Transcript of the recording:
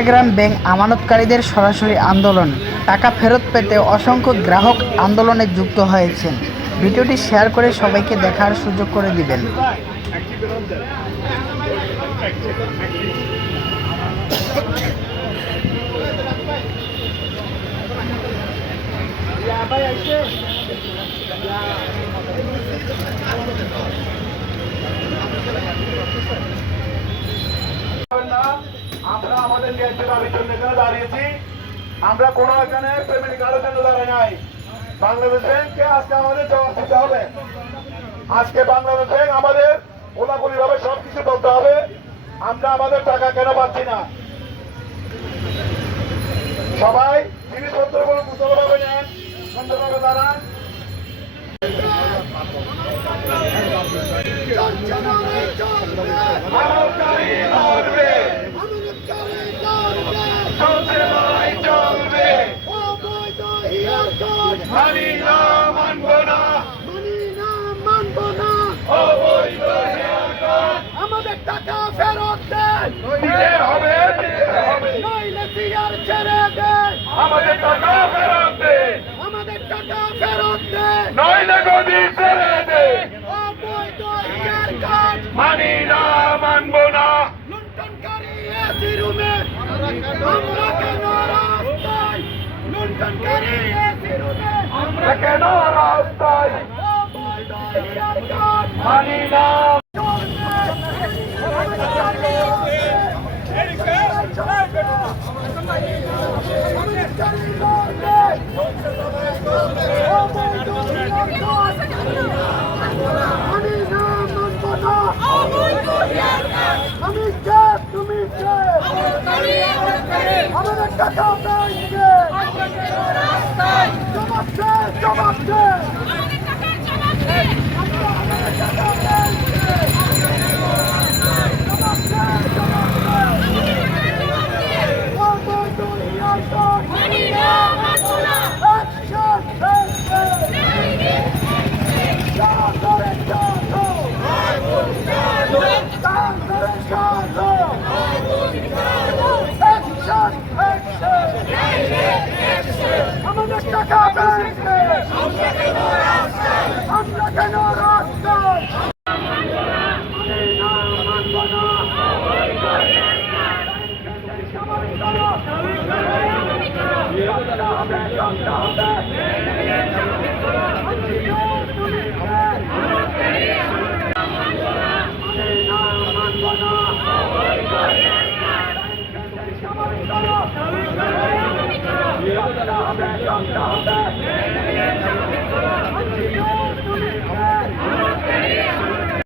Chittagong bank আমানতকারীদের সরাসরি আন্দোলন, টাকা ফেরত পেতে অসংখ্য গ্রাহক আন্দোলনে যুক্ত হয়েছেন। ভিডিওটি শেয়ার করে সবাইকে দেখার সুযোগ করে দিবেন। আমরা আমাদের ন্যায্য দাবির জন্য এখানে দাঁড়িয়েছি। আমরা কোনো এখানে পেমেন্ট কার্ডের জন্য দাঁড়াই নাই। বাংলাদেশ ব্যাংককে আজকে আমাদের জবাব দিতে হবে। আজকে বাংলাদেশ ব্যাংক আমাদের খোলাখুলি ভাবে সবকিছু বলতে হবে। আমরা আমাদের টাকা কেন পাচ্ছি না। সবাই জিনিসপত্রগুলো কুশলভাবে নেন, সুন্দরভাবে দাঁড়ান। আমাদের টাকা ফেরত দেন, নইলে সিআর ছেড়ে দেন। আমাদের টাকা ফেরত দেন, আমাদের টাকা ফেরত দেন, নইলে গদি ছেড়ে দেন। অবৈধ হিয়ার কাট, মানি না, মানব না। লুণ্ঠনকারী এসি রুমে আমরা কেন রাস্তায়? লুণ্ঠনকারী এসি রুমে আমরা কেন রাস্তায়? অবৈধ হিয়ার কাট, মানি না। আমি কে, তুমি কে? আমাদের টাকা ব্যাংকে জবাব দে, জবাব দে। আমাদের টাকা ব্যাংকে জবাব দে, জবাব দে। অবৈধ হিয়ার কাট, অ্যাকশন, অ্যাকশন। চাঁদরে চাঁদো, চাঁদরে চাঁদো। Action, action. আমাদের টাকা ব্যাংকে আমরা কেন রাস্তায়? আমি না মানব না।